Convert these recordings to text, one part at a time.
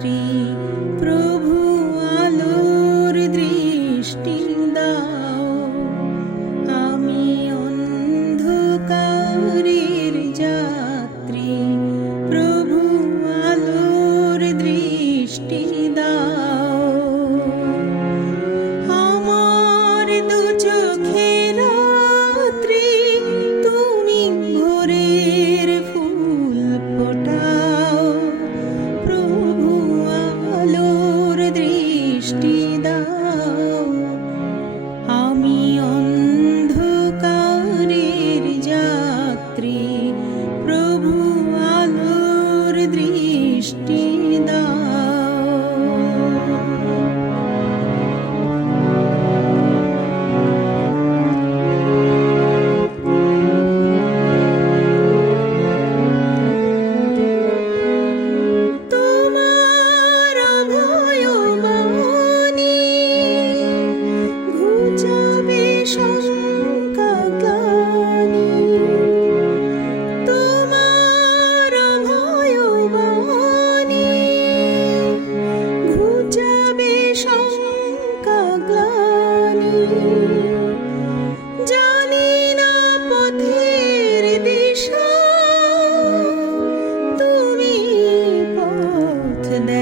three. Christi.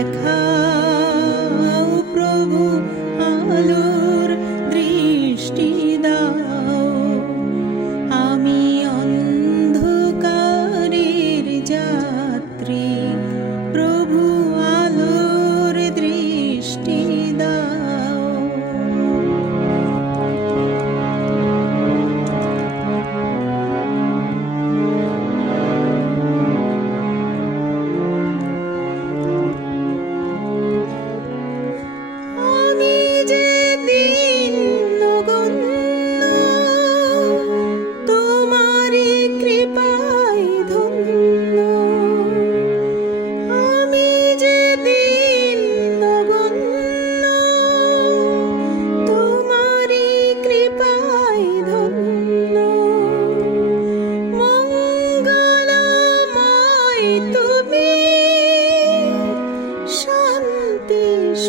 come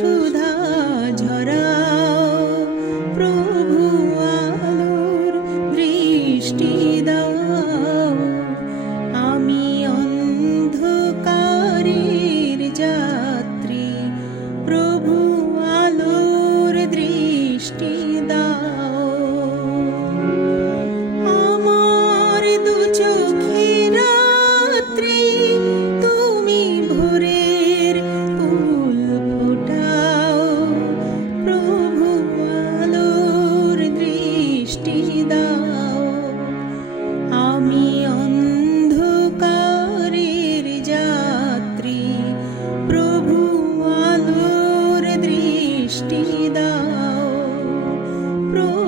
সুধা ঝরা প্রভু আলোর দৃষ্টি দাও। আমি অন্ধকারের যাত্রী প্রভু pro